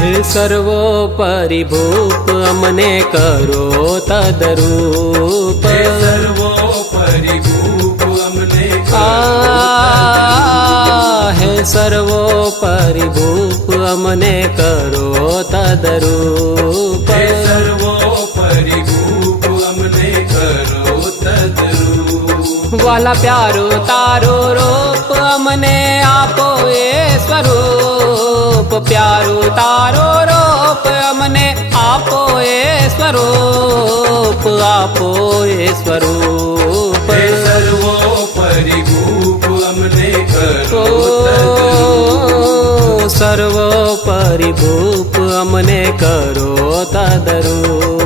હે સર્વોપરી ભૂપ અમને કરો તદરૂપ, સર્વોપરી ભૂપ અમને હે સર્વોપરી ભૂપ અમને કરો તદરૂપ, સર્વોપરી ભૂપ અમને કરો તદરૂપ। વાલા પ્યારો તારો રૂપ અમને આપો એ સ્વરૂપ, પ્યારો તારો રૂપ અમને આપો એ સ્વરૂપ, આપો એ સ્વરૂપ। સર્વોપરી ભૂપ અમને કરો સર્વોપરી ભૂપ અમને કરો તદરૂપ।